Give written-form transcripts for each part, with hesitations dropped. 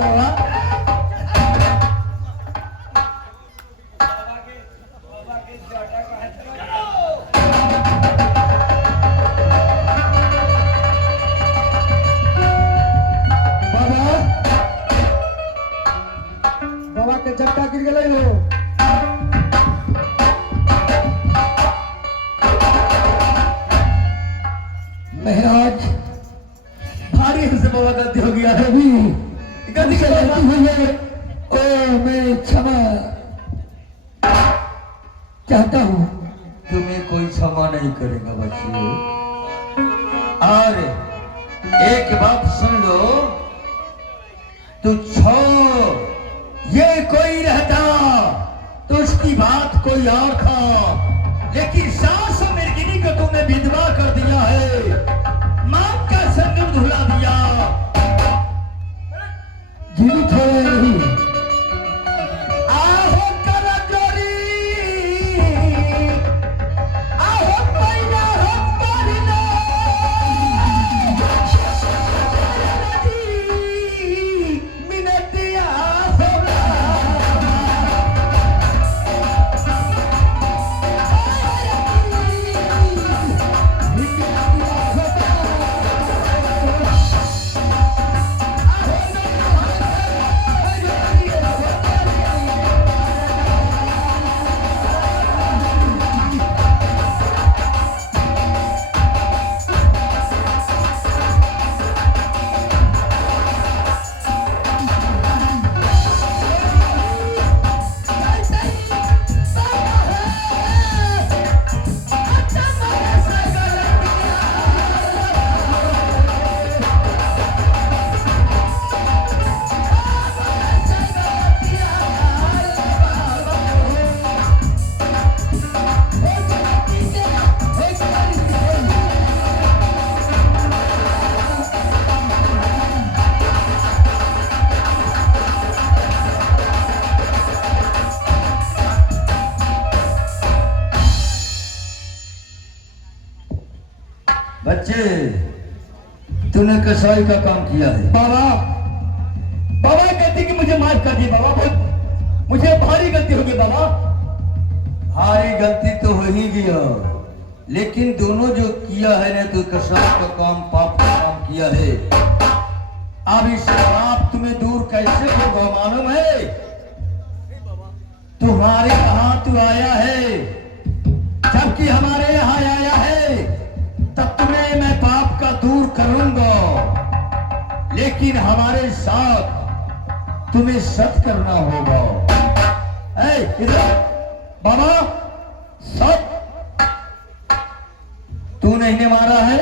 बाबा। बाबा के झटका गिर गए हो। महाराज भारी हमसे बाबा गलती हो गया है। अभी गलती हुई है। ओ मैं क्षमा चाहता हूँ। तुम्हें कोई क्षमा नहीं करेगा बच्चे। और एक बात सुन लो, तू छोड़, ये कोई रहता तो उसकी बात कोई और था, लेकिन सास मिर्गिनी को तुमने विधवा कर दिया है, मां का संगम धुला दिया। जीवित हो नहीं। आहो करजोरी, आहो पैना हो परना, मिनतिया होला। बच्चे, तूने कसाई का काम किया है। बाबा बाबा कहते कि मुझे माफ कर दिए बाबा। बहुत मुझे भारी गलती हो गई बाबा। भारी गलती तो हो ही गया, लेकिन दोनों जो किया है ना, तो कसाई का काम, पाप का काम किया है। अब इस पाप तुम्हें दूर कैसे होगा मालूम है? तुम्हारे यहाँ तू आया है, जबकि हमारे यहाँ आया है, तब तुम्हें मैं पाप का दूर करूंगा, लेकिन हमारे साथ तुम्हें सत्य करना होगा। इधर बाबा, सत्य तू नहीं मारा है,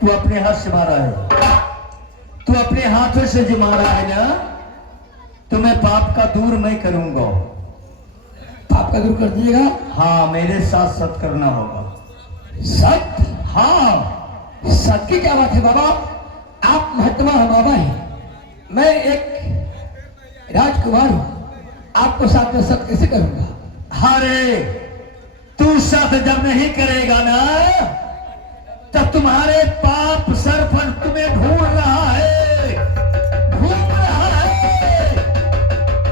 तू अपने हाथ से मारा है। तू अपने हाथों से जो मारा है ना, तुम्हें पाप का दूर मैं करूंगा। पाप का दूर कर दिएगा? हाँ, मेरे साथ सत्य करना होगा। सत्य? हाँ। सत्य की क्या बात है बाबा? आप महात्मा बाबा हैं, मैं एक राजकुमार हूं, आपको साथ में सत्य कैसे करूंगा? अरे तू सत्य जब नहीं करेगा ना, तब तुम्हारे पाप सर्पण तुम्हें ढूंढ रहा है, ढूंढ रहा है।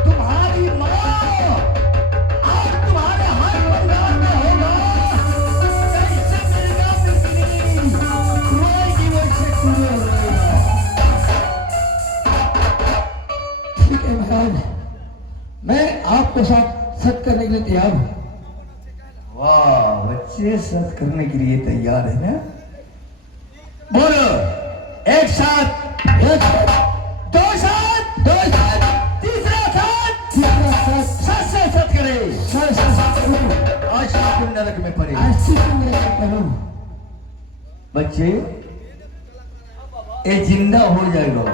तुम्हारी माँ और तुम्हारे हाथ परिवार में होगा। कैसे मिलेगा मिर्गिनी, रोएगी वैसे तू रोएगा। ठीक है महाराज, मैं आपके साथ सत्य करने के लिए तैयार हूं। वाह, बच्चे सत्य करने के लिए तैयार है ना? बोलो, एक साथ, एक साथ, दो साथ, दो साथ, तीसरा साथ, तीसरा साथ, सच से सत्य करे। सच से सत्य करूं। आज तुम नरक में पड़े। ऐसी तुम नरक में करूं। बच्चे, ये जिंदा हो जाएगा,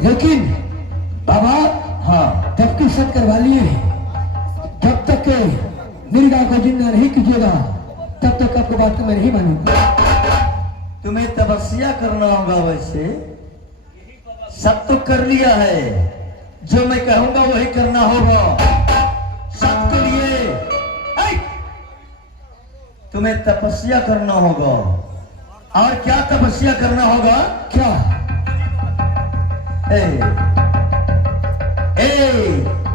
लेकिन बाबा, हाँ, तब की सत्य करवा लिए, जब तक मिर्गा को जिंदा नहीं कीजिएगा, तब तक आपको बात मैं नहीं मानूंगा। तुम्हें तपस्या करना होगा। वैसे सब तो कर लिया है, जो मैं कहूंगा वही करना होगा। सब के लिए तुम्हें तपस्या करना होगा। और क्या तपस्या करना होगा? क्या? ए,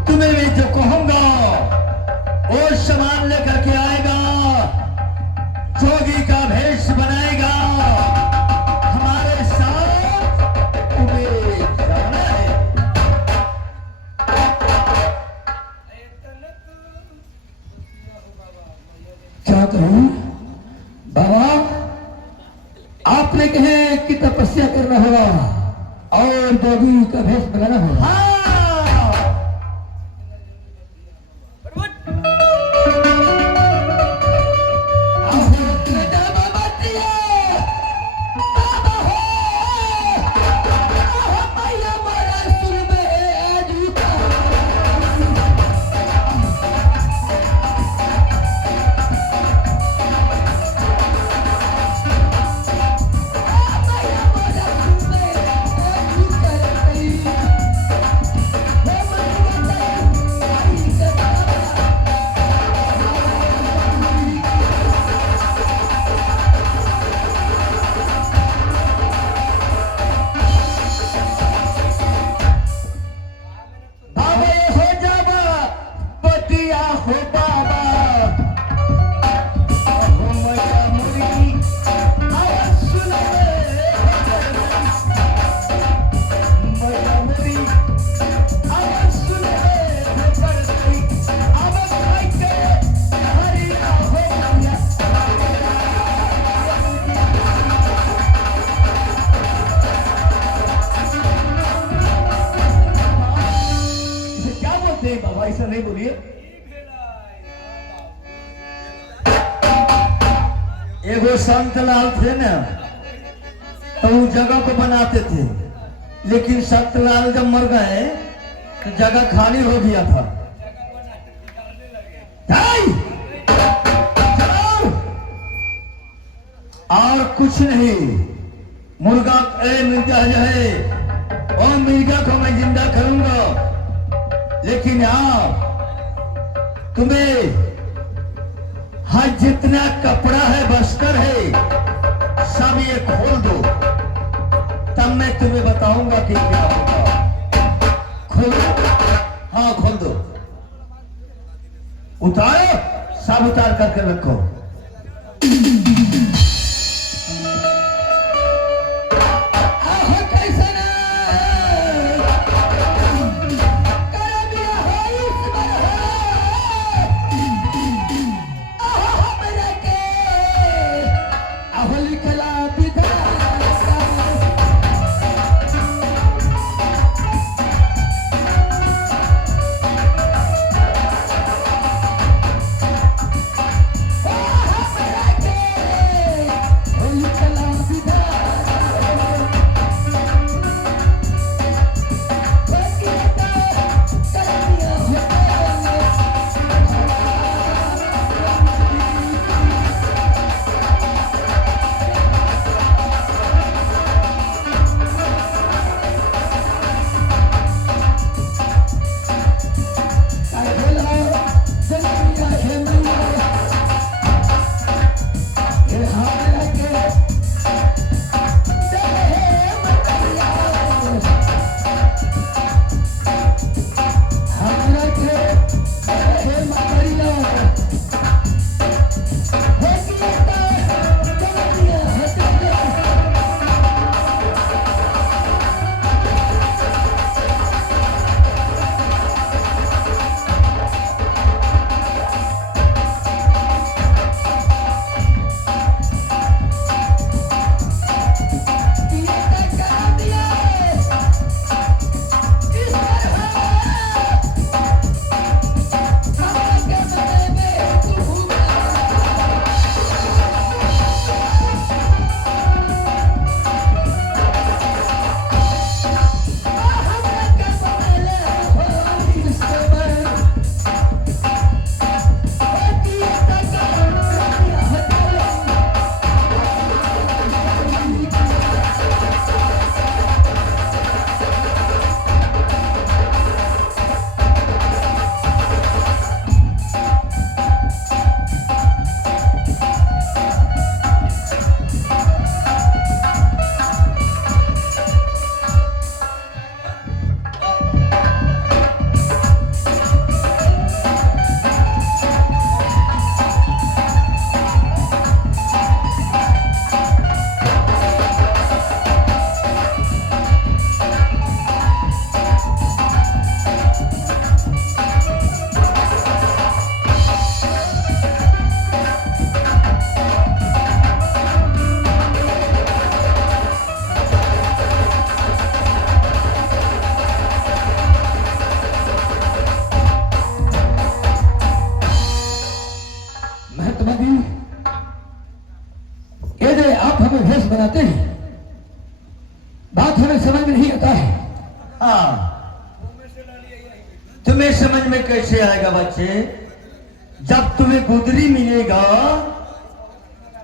तुम्हें मैं जो कहूंगा वो सामान लेकर के आएगा, जोगी का भेष बनाएगा, हमारे साथ तुम्हें जाना है। क्या करूं बाबा? आपने कहे कि तपस्या करना होगा और जोगी का भेष बनाना होगा। हाँ। बाबा ऐसा नहीं बोलिए। एगो संत लाल थे ना, तो उस जगह को बनाते थे, लेकिन संत लाल जब मर गए तो जगह खाली हो गया था। और कुछ नहीं, मुर्गा मिर्गा जो है वो मिर्गा को मैं जिंदा करूंगा, लेकिन आप तुम्हें हर जितना कपड़ा है बस्तर है सब ये खोल दो, तब मैं तुम्हें बताऊंगा कि क्या होगा। खोल, हाँ खोल दो, उतारो, सब उतार करके रखो। महात्मा जी, ये जो आप हमें भेष बनाते हैं, बात हमें समझ में नहीं आता है। हाँ, तुम्हें समझ में कैसे आएगा बच्चे? जब तुम्हें गुदरी मिलेगा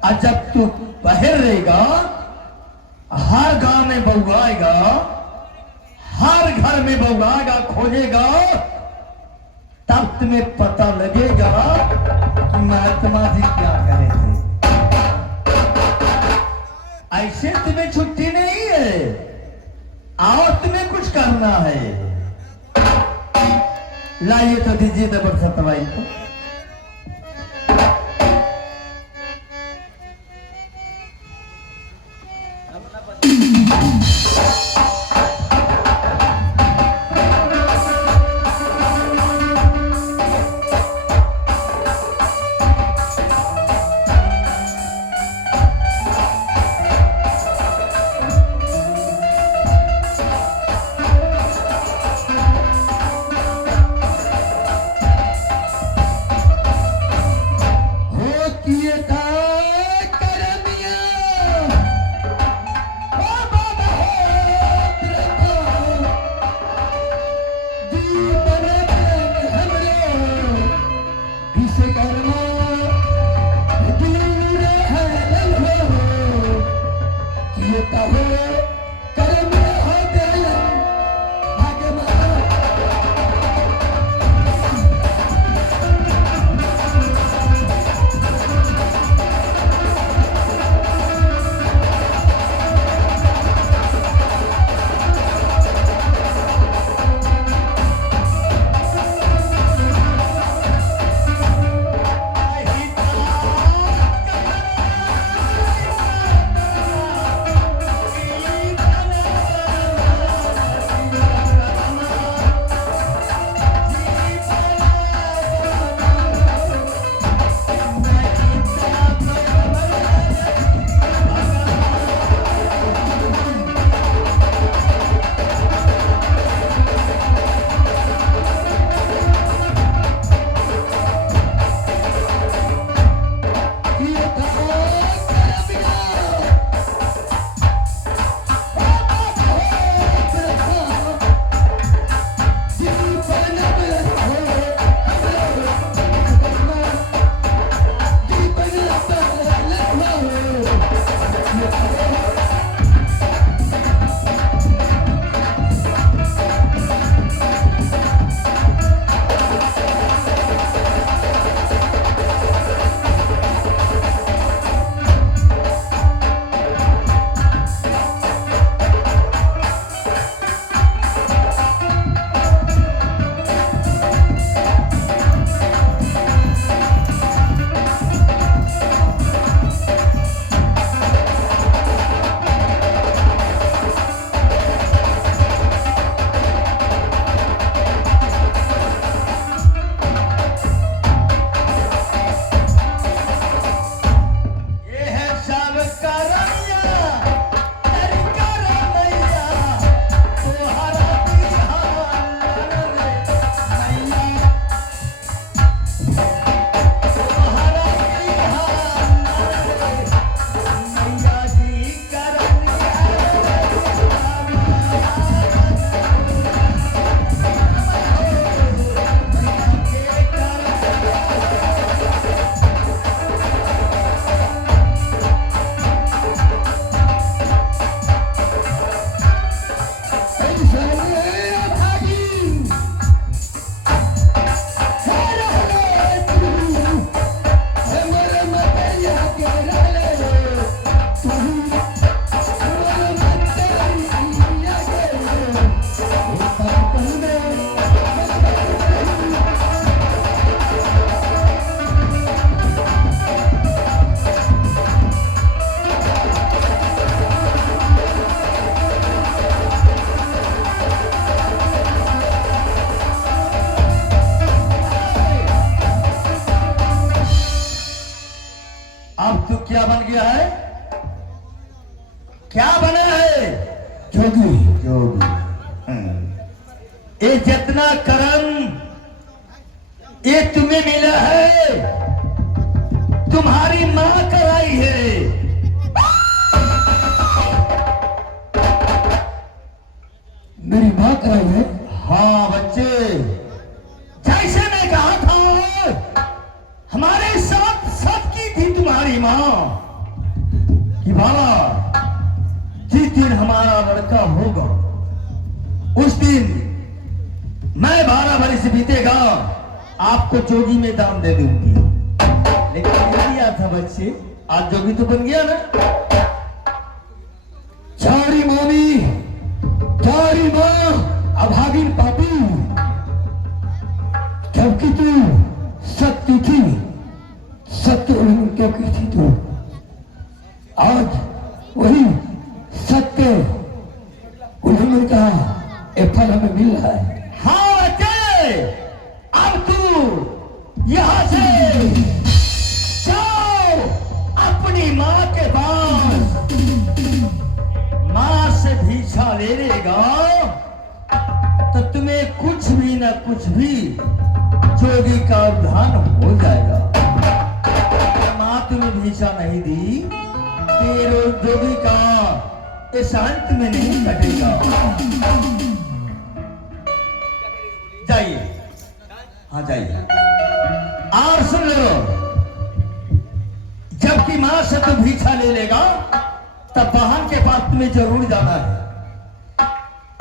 और जब तू बाहर रहेगा, हर गांव में बउआएगा, हर घर में बउआएगा, खोजेगा, तब तुम्हें पता लगेगा कि महात्मा जी क्या करे थे। ऐसे तुम्हें छुट्टी नहीं है, आओ तुम्हें कुछ करना है। लाइए तो दीजिए दबर सतवाई को। अब तू क्या बन गया है? क्या बना है? जोगी। जोगी। ये जितना कर्म ये तुम्हें मिला है, तुम्हारी माँ कराई है। मेरी माँ कराई है? हाँ बच्चे, जैसे मैं कहा था हमारे साथ सब की थी तुम्हारी माँ कि बाबा जिस दिन हमारा लड़का होगा उस दिन मैं 12 वर्ष बीतेगा आपको जोगी में दाम दे दूंगी। लेकिन क्या किया था बच्चे, आज जोगी तो बन गया ना। चारी मामी, चारी माँ अभागिन पापी, जबकि तू सत्य थी, सत्य उल्लंघन क्यों की थी तू? आज वही सत्य उल्लंघन का एक फल हमें मिल रहा है। हाँ बच्चे, अब तू यहां से जाओ अपनी माँ के पास, माँ से भिक्षा ले लेगा तो तुम्हें कुछ भी न कुछ भी जोगी का उद्धार हो जाएगा। माँ तुम्हें भिक्षा नहीं दी, तेरे जोगी का इस अंत में नहीं कटेगा। जाइए, हाँ जाइए। और सुन लो, जबकि मां से तू भिक्षा ले लेगा तब बहन के पास तुम्हें जरूर जाना है।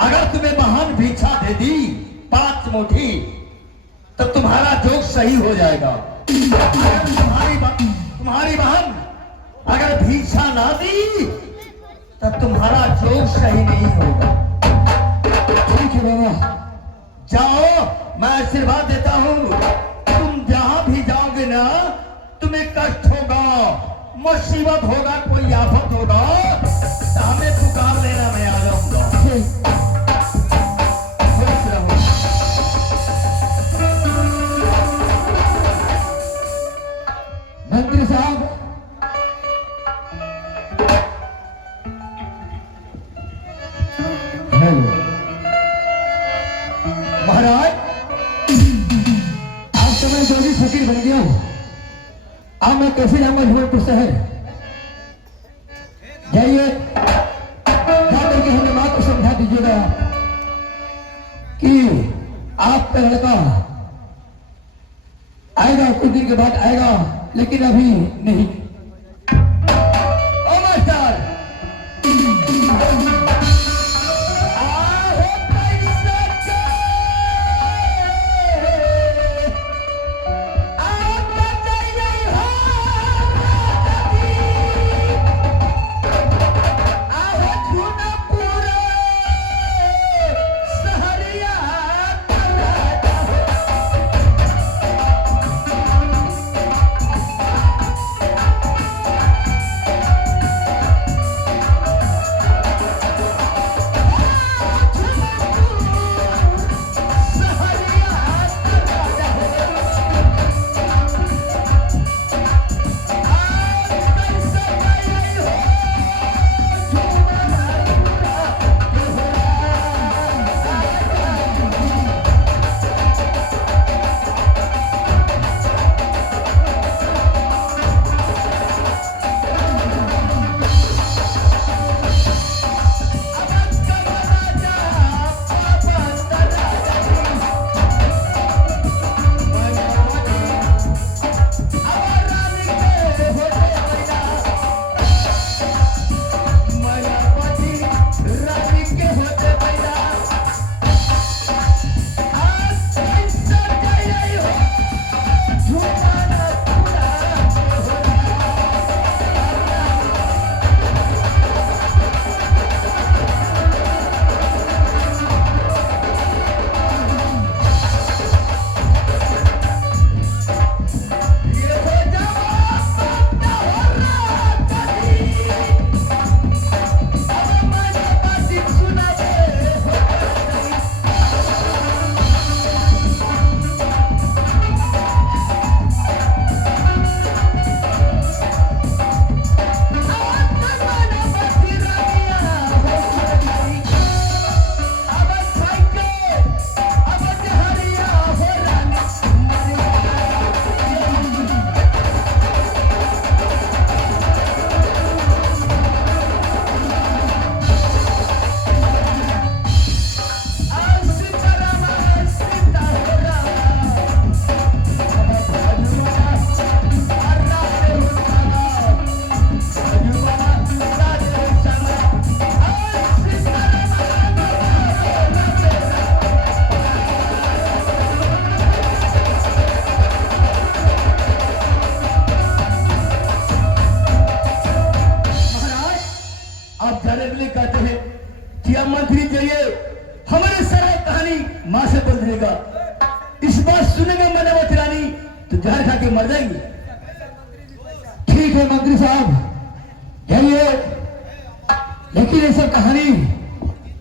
अगर तुम्हें बहन भिक्षा दे दी 5 मुट्ठी तो तुम्हारा जोग सही हो जाएगा। अगर तुम्हारी बहन अगर भिक्षा ना दी तब तुम्हारा जोग सही नहीं होगा। ठीक है बाबा, जाओ, मैं आशीर्वाद देता हूँ। तुम जहां भी जाओगे ना तुम्हें कष्ट होगा, मुसीबत होगा, कोई आफत होगा तो हमें पुकार लेना, मैं आ जाऊंगा। खुश रहो। मंत्री साहब, हेलो महाराज, आज तो मैं जोगी फकीर बन गया हूँ। अब मैं कैसे जाऊंगा जबलपुर शहर? जाइए, जाकर के हमें माँ को समझा दीजिएगा कि आपका लड़का आएगा, कुछ दिन के बाद आएगा, लेकिन अभी नहीं। ओ मास्टर, बोलेगा। इस बात सुनेंगे मनोवती रानी तो जहर खा के मर जाएंगे। ठीक है मंत्री साहब, जाइए, लेकिन ये सब कहानी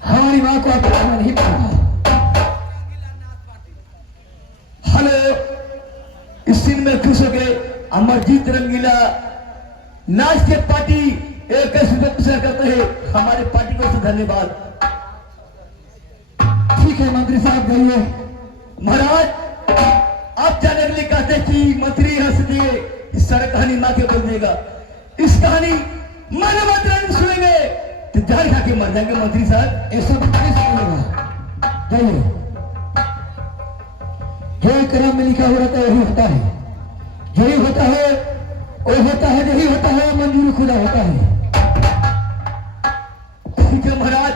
हमारी माँ को आप बताना नहीं पड़ता। हेलो, इस सीन में खुश हो गए अमरजीत रंगीला। नाच के पार्टी एक करते हैं हमारे पार्टी को से धन्यवाद। ठीक है मंत्री साहब, जाइए। महाराज, आप जाने के लिए कहते हैं कि मंत्री हंस दिए, इस सारी कहानी माँ के बोल देगा। इस कहानी मनोवती रानी सुनेंगे तो जहर खा के मर जाएंगे। मंत्री साहब, ये सब नहीं सुनेगा, जाइए। जो कर्म में लिखा हुआ रहता है वही होता है, जो ही होता है वो होता है, जो ही होता है मंजूर खुदा होता है। ठीक है महाराज,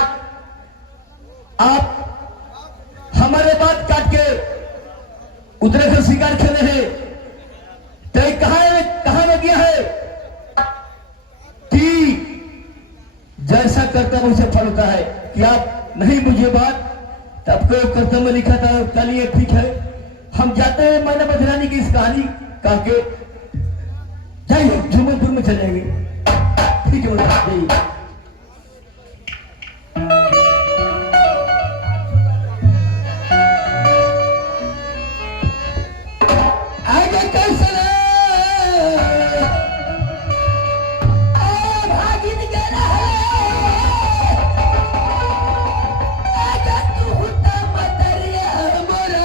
आप हमारे बात काट के उतरे से शिकार खेले हैं तो कहां में गया है कि जैसा कर्तव्य उसे फल होता है कि आप नहीं बुझे बात तब को कर्तव्य में लिखा था। चलिए ठीक है, हम जाते हैं मनोवती रानी की इस कहानी कह के जाइए, झूमरपुर में चले जाएंगे। ठीक है जाइए। आगे कैसे भागिन गेला है, आगे तू हुता मतरिया मोरा।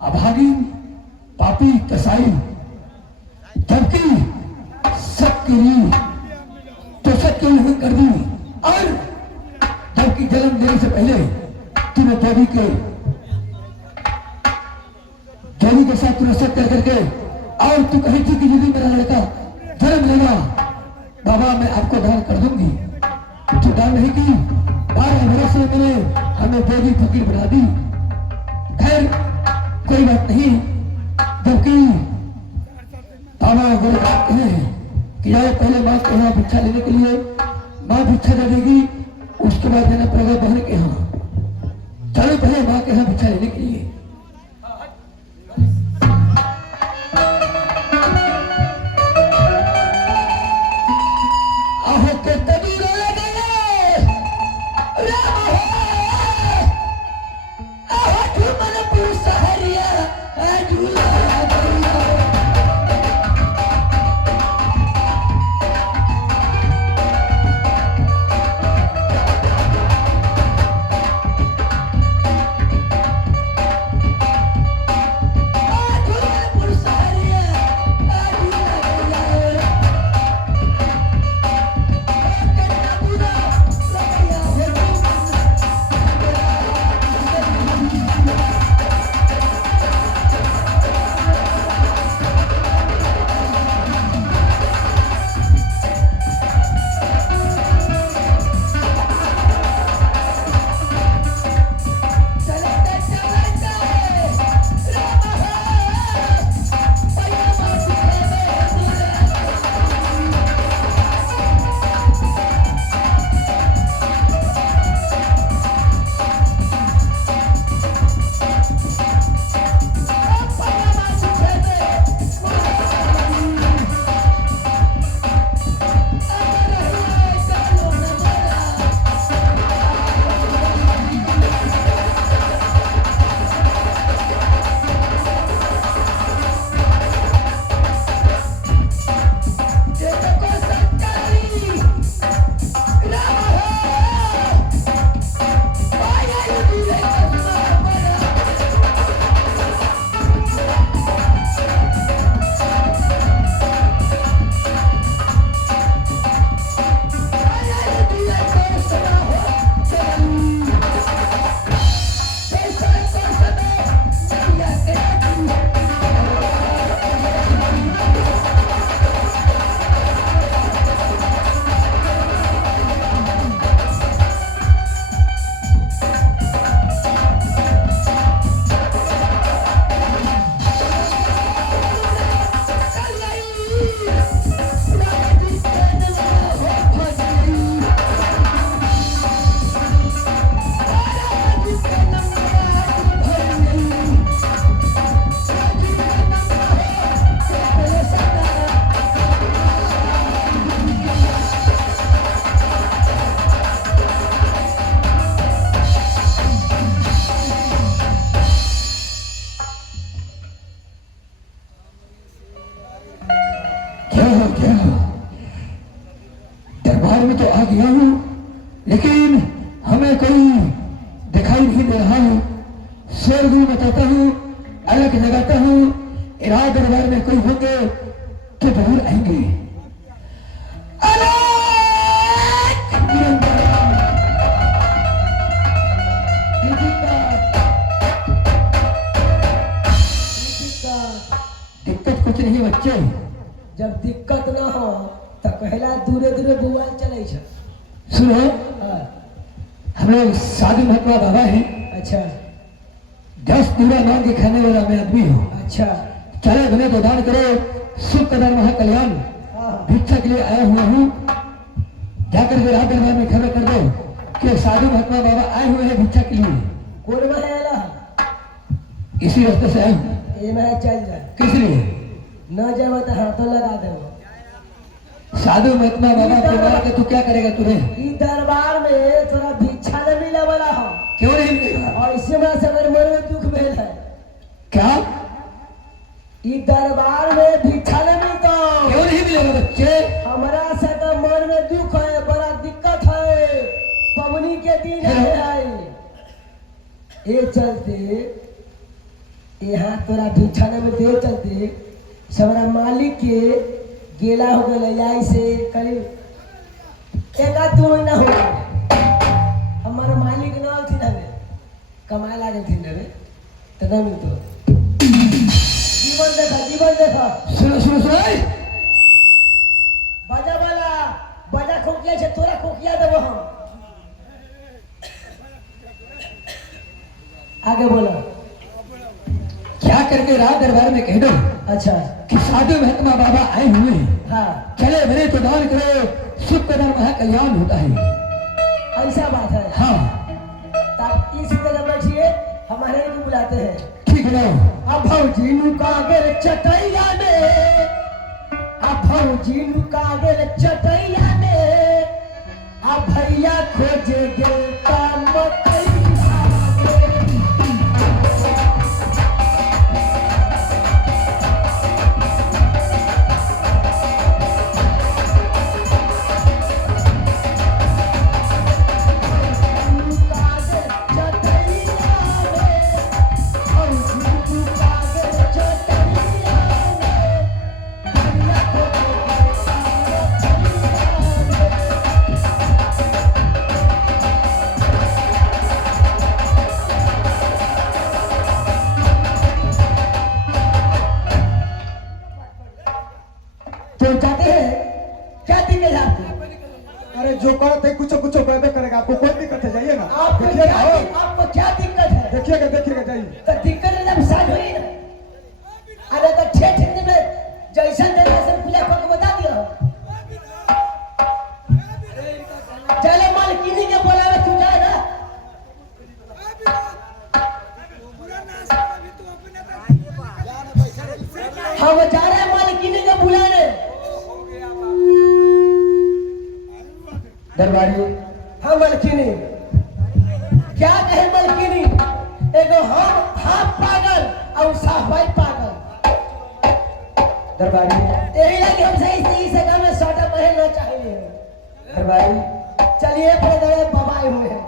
अभागी, पापी, कसाई, जबकि सबकी नींव तो सबके उल्लंघन कर दी, और जबकि जन्म देने से पहले तूने जोड़ी के साथ तूने सत्य करके और तू कही थी कि यदि मेरा लड़का जन्म लेगा बाबा मैं आपको दान कर दूंगी, तू दान नहीं की। 12 वर्ष में मैंने हमें देवी फकीर बना दी। खैर कोई बात नहीं, जबकि बाबा गुरु कहते हैं कि जाओ पहले माँ के यहाँ भिक्षा लेने के लिए, माँ भिक्षा दे देगी, उसके बाद जाना पड़ेगा बहन के यहाँ। चलो पहले माँ के यहाँ भिक्षा लेने के लिए। क्या दरबार में तो आ गया हूँ, लेकिन हमें कोई दिखाई नहीं दे रहा है। शोरगुल मचाता हूँ, अलग लगाता हूँ, इराद दरबार में कोई होंगे तो जरूर आएंगे। दिक्कत कुछ नहीं बच्चे, जब दिक्कत ना हो तो कहला दूरे दूरे बुआल चले छ। सुनो, हाँ, हम लोग साधु महात्मा बाबा हैं। अच्छा 10 पूरा मांग के खाने वाला मैं आदमी हूँ। अच्छा। चले बने तो दान करो, सुख कल्याण महाकल्याण हाँ भिक्षा के लिए आया हुआ हूँ। जाकर के रात दरबार में खबर कर दो कि साधु महात्मा बाबा आए हुए हैं भिक्षा के लिए। कौन में है ला? इसी रास्ते से आया हूँ। ये मैं चल जा, किस लिए? न जावा तो हाथों लगा दे। साधु महात्मा बाबा को मार के तू क्या करेगा तुम्हें? ई दरबार में थोड़ा भिक्षा न मिला वाला हो। क्यों नहीं मिलेगा? और इसी में से मेरे मन में दुख भेल है। क्या? ई दरबार में भिक्षा न मिलता। क्यों नहीं मिलेगा बच्चे? हमारा से तो मन में दुख है, बड़ा दिक्कत है। पवनी के दिन है, ये चलते यहाँ तोरा भिक्षा न मिलते चलते सबरा मालिक के गेला हो गया। यही से करीब 1-2 महीना हो गया। हमारा मालिक न थी ना कमाए लागे थी ना तो न मिलतो। जीवन देखा सुनो सुनो सुनो, बजा वाला बजा खोकिया से तोरा खोकिया देव हम। आगे बोलो। क्या करके रात दरबार में कह दो अच्छा कि साधु महात्मा बाबा आए हुए हैं। हाँ चले बने तो दान करो, सुख कल्याण महाकल्याण होता है। ऐसा बात है। हाँ तब इस जगह बैठिए, हमारे को बुलाते हैं। ठीक है। अब भौजी नुका गेल चटैया में, अब भौजी नुका गेल चटैया में, अब भैया खोजे गेल काम कैया में। तो जाते हैं, क्या दिक्कत है आपको? अरे जो करते कुछ कुछ कहते करेगा, आपको कोई दिक्कत है जाइए ना। आपको क्या दिक्कत है? देखिएगा जाइए। तो दिक्कत है जब साथ हुई ना, अरे तो ठेठ हिंदी में जैसन जनरेशन पूजा को बता दिया। चले मालकिनी के बोलावे तू जाएगा। हम जा रहे हैं मालकिनी के बुलाने। दरबारी हाँ मलकिनी, क्या कहे मलकिनी? एगो हम पागल और साहबाई पागल। दरबारी यही लगे हम सही से काम में सोटा पहनना चाहिए। दरबारी चलिए अपने दरे बाबा आए हुए हैं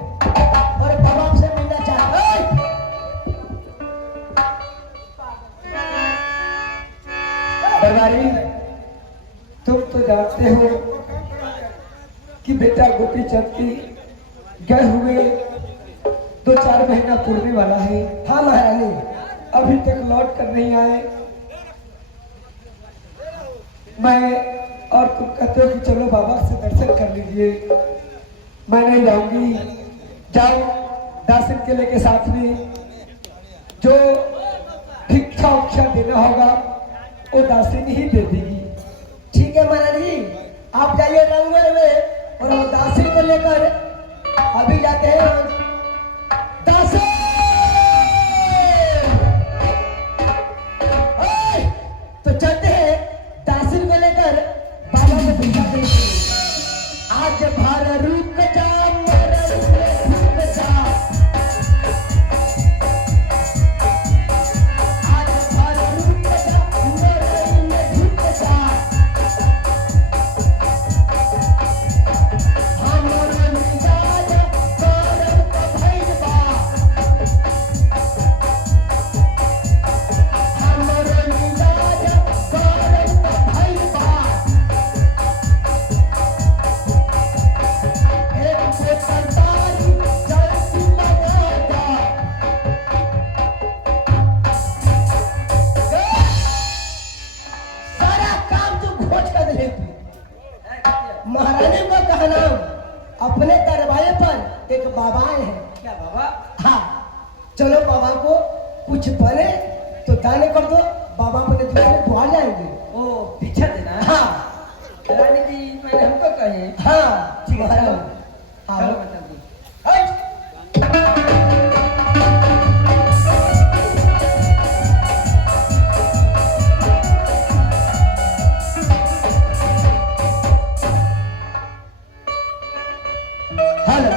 और बाबा से मिलना चाहते हैं। दरबारी तुम तो जानते हो कि बेटा गोपी चंद की गए हुए 2-4 महीना पूर्वी वाला है। हाँ महारानी, अभी तक लौट कर नहीं आए। मैं और तुम कहते हो कि चलो बाबा से दर्शन कर लीजिए। मैं नहीं जाऊंगी, जाओ दासन केले के साथ में जो भिक्षा उक्षा देना होगा वो दासिन ही दे देगी। ठीक है महारानी, आप जाइए रंगवेल में और वो दासी को लेकर अभी जाते हैं। दासी तो चलते हैं, दासी को लेकर बाबा को भिक्षा देंगे। आज भर रुक जा रुक जा, आज भर रुक जा रुक जा। महारानी का कहना अपने दरवाजे पर एक बाबा आए हैं। क्या बाबा? हाँ, चलो बाबा को कुछ बने तो दान कर दो, बाबा अपने दूसरे द्वार जाएंगे। ओ पीछा देना है? हाँ रानी जी मैंने हमको कहे। हाँ ठीक है, महाराज। चलो। हाँ चलो बता दी। हट। हेलो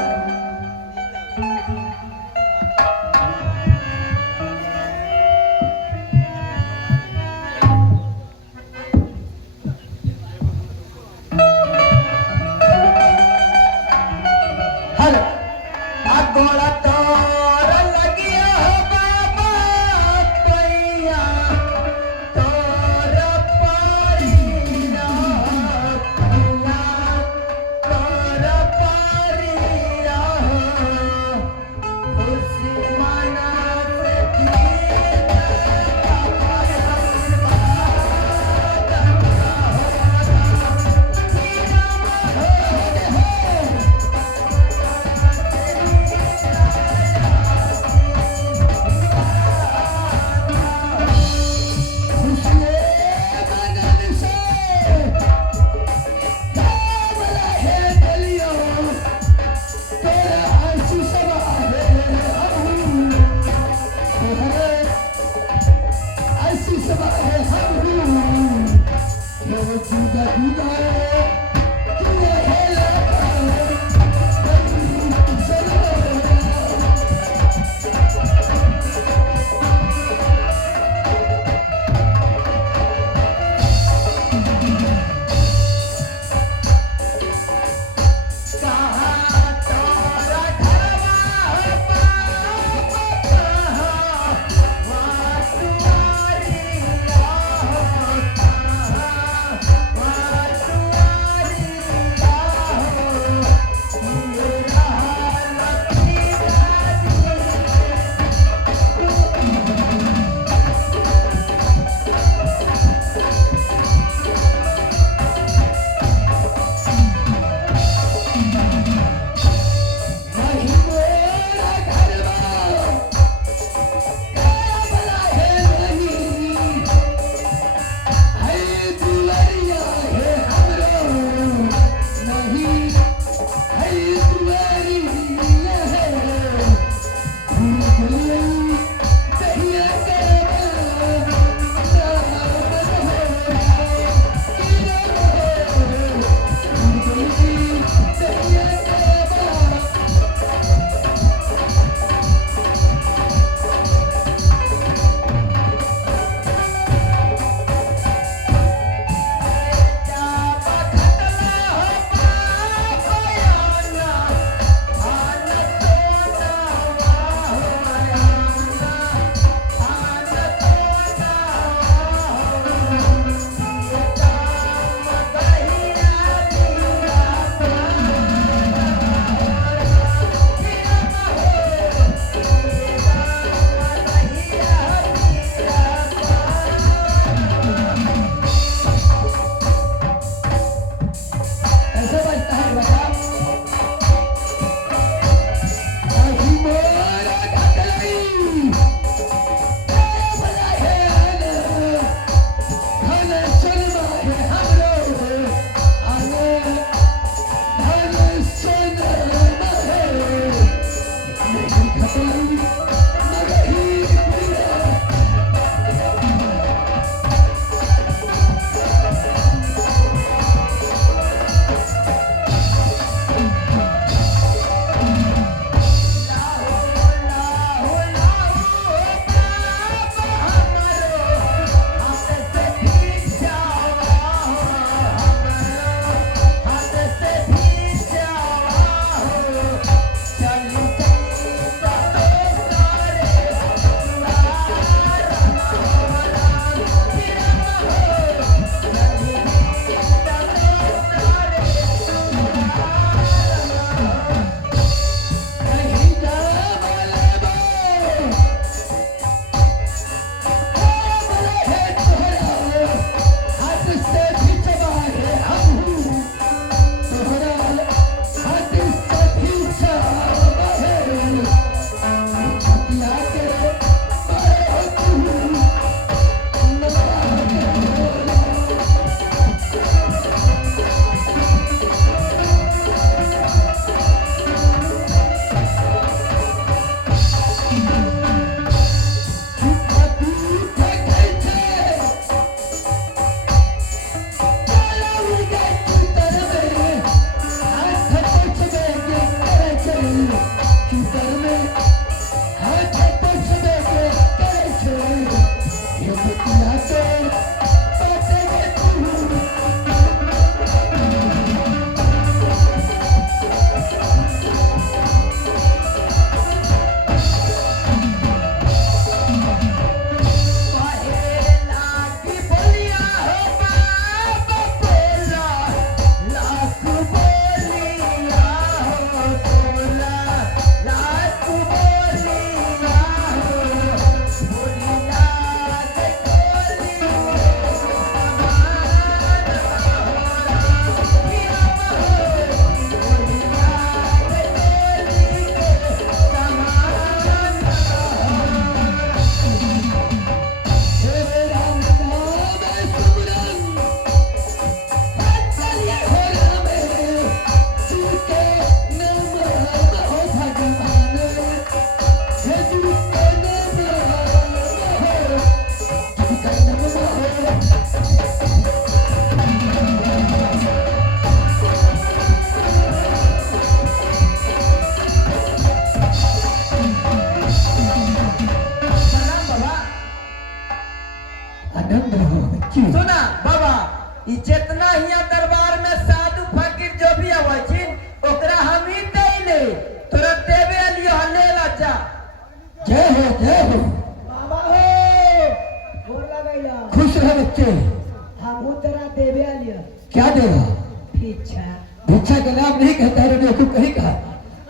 भिक्षा भिक्षा का नाम नहीं कहता है, बेवकूफ कहीं कहा,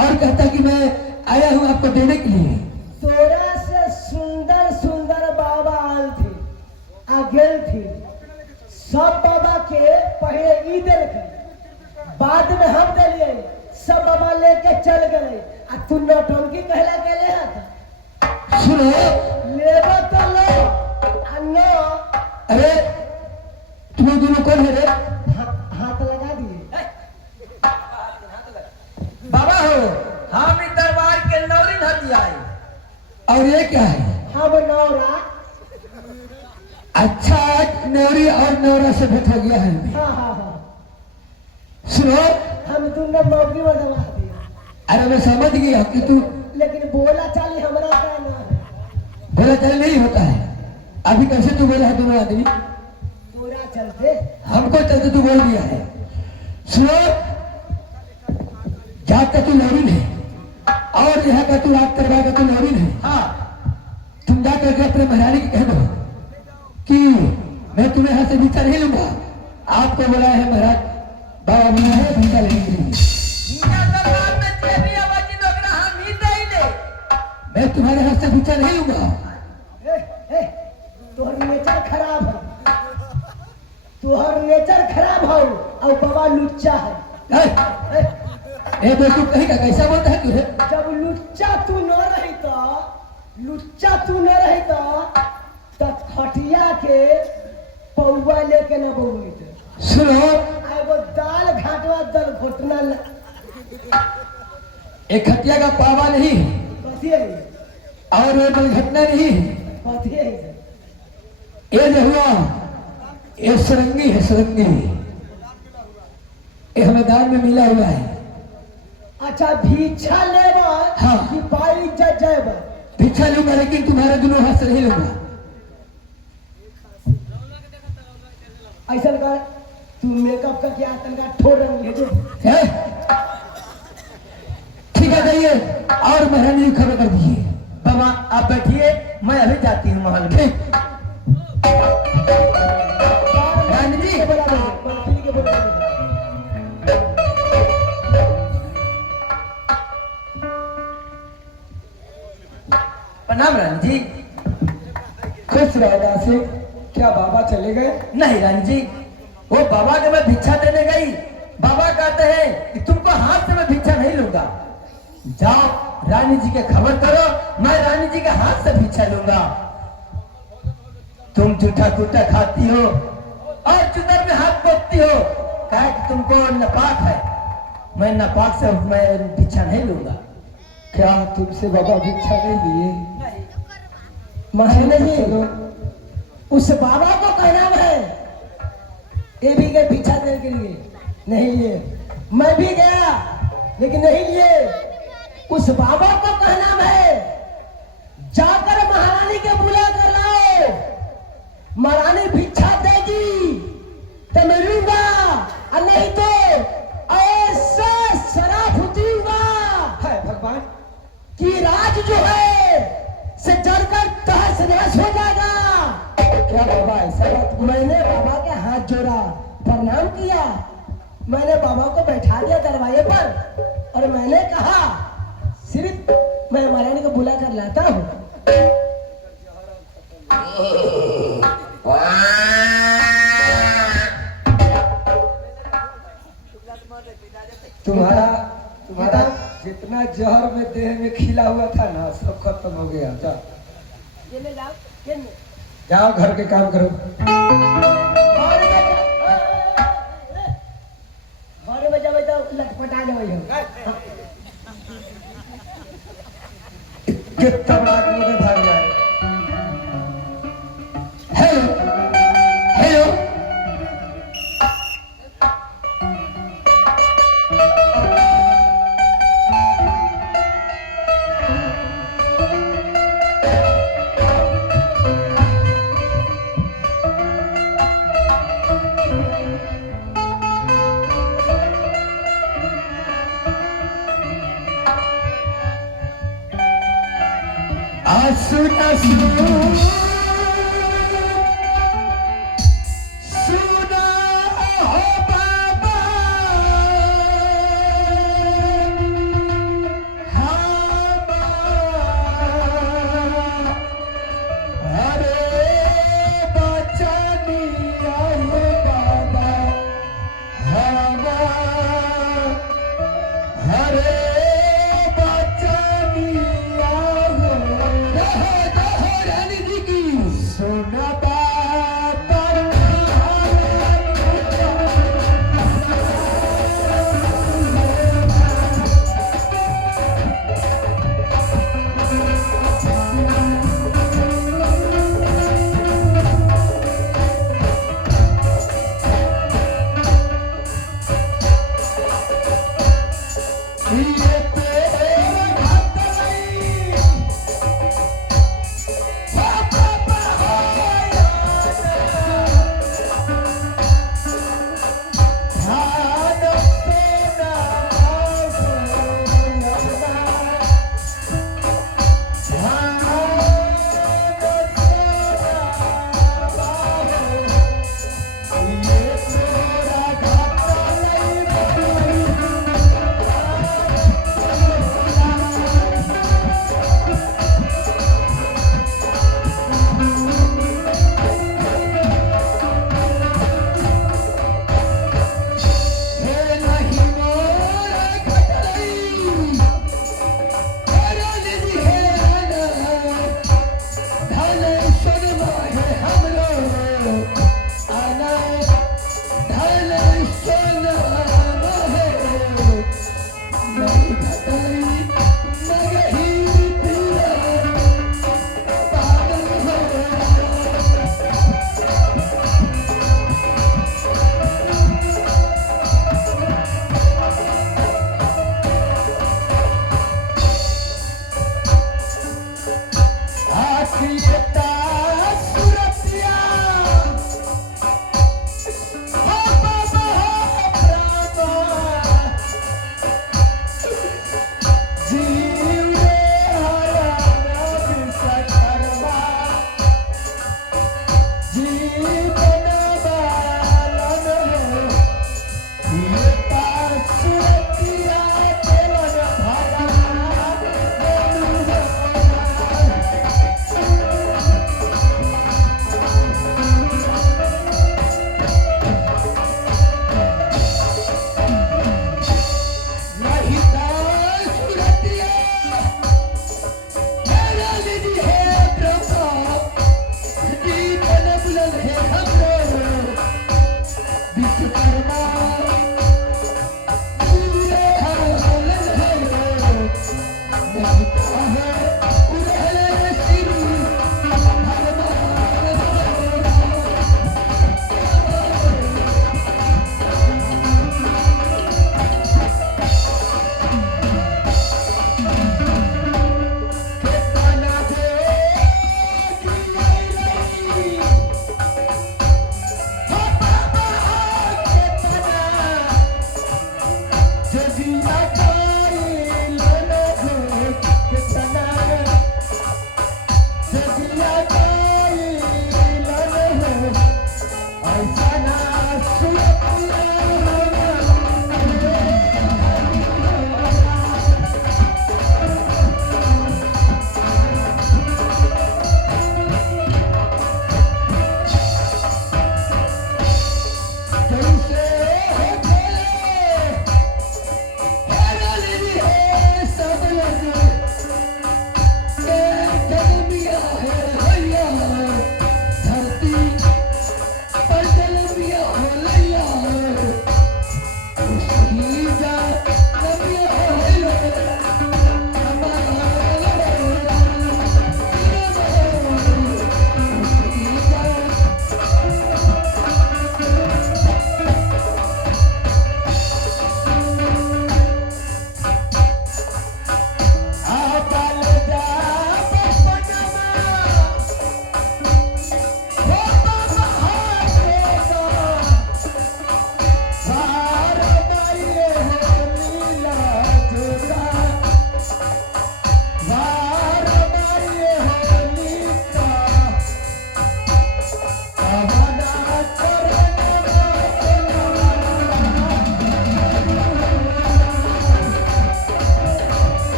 और कहता कि मैं आया हूँ आपको देने के लिए। तोरा से सुंदर सुंदर बाबा आल थे आ गेल थे, सब बाबा के पहले ई दिल बाद में हम दिलिए, सब बाबा लेके चल गए आ तू नौटंकी कहला गेले हाथ सुनो, लेबो तो लो आ नो अरे तुम दोनों कौन है रे? हाथ लगा दिए। बाबा हो, हम इस दरबार के नौरी हथिया है। और ये क्या है? हम नौरा अच्छा, आज नौरी और नौरा से भेंट हो गया है। हाँ हाँ हाँ सुनो, हम दोनों मौगी में दबा दिया, अरे मैं समझ गया कि तू लेकिन बोला चाली हमारा का ना है। बोला चल नहीं होता है। अभी कैसे तू बोला है दोनों आदमी? पूरा चलते हमको चलते तू बोल दिया है। सुनो, जात का तू नौरीन है और यहाँ का तू रात करवा का तू नौरीन है। हाँ, तुम जाकर के अपने महारानी की कह दो कि मैं तुम्हें यहाँ से भिक्षा नहीं लूंगा। आपको बुलाया है महाराज, बाबा बुलाया है भिक्षा लेने के लिए। इनका दरबार में जे भी आवाज़ नौकरा हम ही दे ले। मैं तुम्हारे हाथ से भिक्षा नहीं लूंगा। तोहर नेचर खराब है, तोहर नेचर खराब है और बाबा लुच्चा है। ए बेटू कहीं का कैसा बोलता है तुझे? जब लुच्चा तू न रही तो, लुच्चा तू न रही तो खटिया के पौवा लेके न बोलते। सुनो, एगो दाल घाटवा दल घोटना एक खटिया का पावा नहीं कथी है और ये दुर्घटना नहीं, कथी है ये जो हुआ ये सरंगी है, सरंगी ये हमें दान में मिला हुआ है। अच्छा भिक्षा लेबा हाँ। कि पाई इज्जत जाएबा? भिक्षा लूंगा लेकिन तुम्हारे दोनों हाथ से नहीं लूंगा। ऐसा कर, तू मेकअप करके आ तनका ठोर रंग ले दे। है? ठीक है, जाइए और महारानी की खबर कर दीजिए। बाबा आप बैठिए, मैं अभी जाती हूँ महल में। ठीक। रानी जी, बोला दे, पंखी के बोला दे। प्रणाम रानी जी। खुश रहो दासी। क्या बाबा चले गए? नहीं रानी जी, वो बाबा के मैं भिक्षा देने गई, बाबा कहते हैं कि तुमको हाथ से मैं भिक्षा नहीं लूंगा। जाओ रानी जी के खबर करो, मैं रानी जी के हाथ से भिक्षा लूंगा। तुम झूठा कूटा खाती हो और चुदर में हाथ पोतती हो, कहे कि तुमको नापाक है। मैं नापाक से मैं भिक्षा नहीं लूंगा। क्या तुमसे बाबा भिक्षा नहीं लिए? महारानी जी, चलो, उस बाबा को क्या नाम है? ये भी गए भिक्षा देने के लिए, नहीं लिए। मैं भी गया लेकिन नहीं लिए। उस बाबा को क्या नाम है? जाकर महारानी के बुला कर लाओ, महारानी भिक्षा देगी तो मैं लूंगा, और नहीं तो ऐसा शराब उतरूंगा हाय भगवान। कि राज जो है से जलकर तहस नहस हो जाएगा। क्या बाबा ऐसा बात? मैंने बाबा के हाथ जोड़ा, प्रणाम किया, मैंने बाबा को बैठा दिया दरवाजे पर और मैंने कहा सिर्फ मैं महारानी को बुला कर लाता हूँ। तुम्हारा जितना जहर में देह में खिला हुआ था ना, सब खत्म हो गया। जाओ ये ले जाओ, ये ले। जाओ घर के काम करो। बारह बजे बजे लटपटा जाओ। कितना आदमी में भाग जाए। हेलो, हेलो, सुना सुना हो बाबा ये तेरे हाथ नहीं पापा होया ध्यान सोना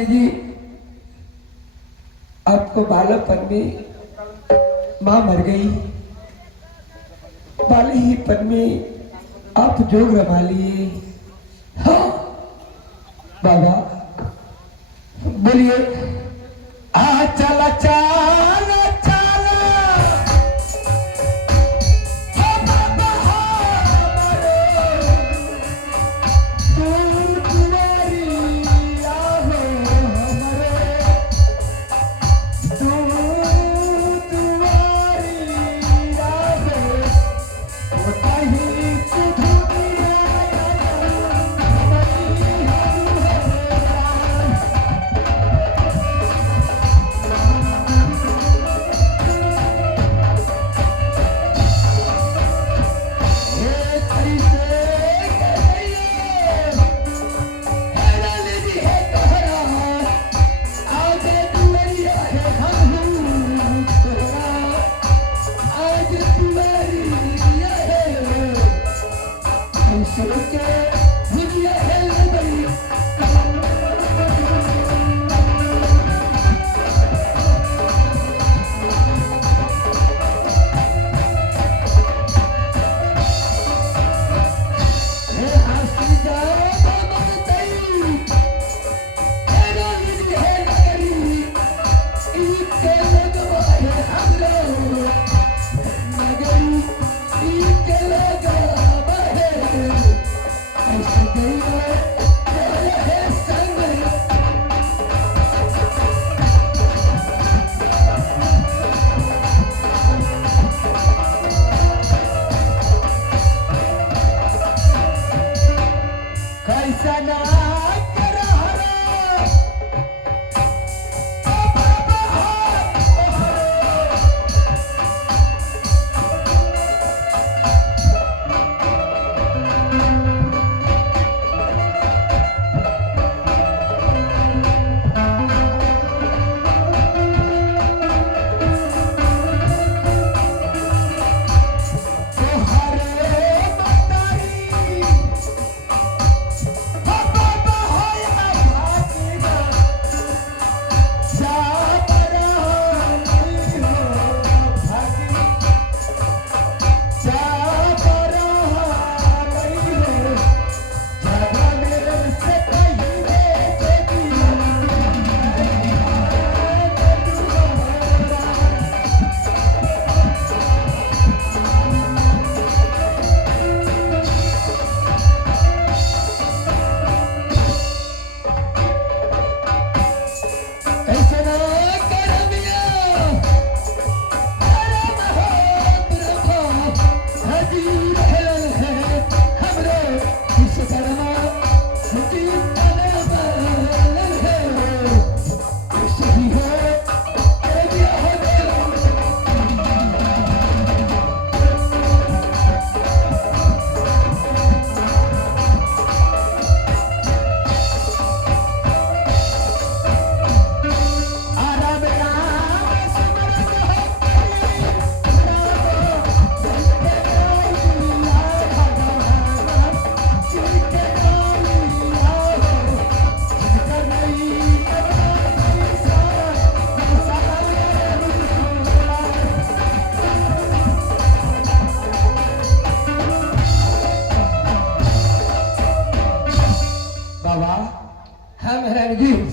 महारानी जी आपको बालापन में माँ मर गई, बाले ही पन में आप जोग रमा लिए। हाँ बाबा बोलिए। आ चला चला चला हो बाबा तू दुआरी आहो हमरे, तू दुआरी आहो, ओ कहीं तू दुनिया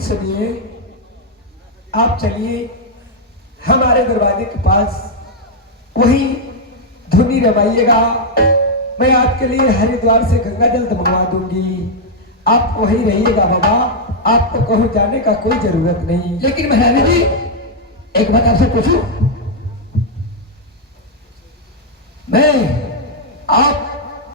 सुनिए, आप चलिए हमारे दरवाजे के पास, वही धुनी रमाइएगा। मैं आपके लिए हरिद्वार से गंगा जल मंगवा दूंगी, आप वहीं रहिएगा बाबा, आपको कहीं जाने का कोई जरूरत नहीं। लेकिन महारानी जी एक बात आपसे पूछूं, मैं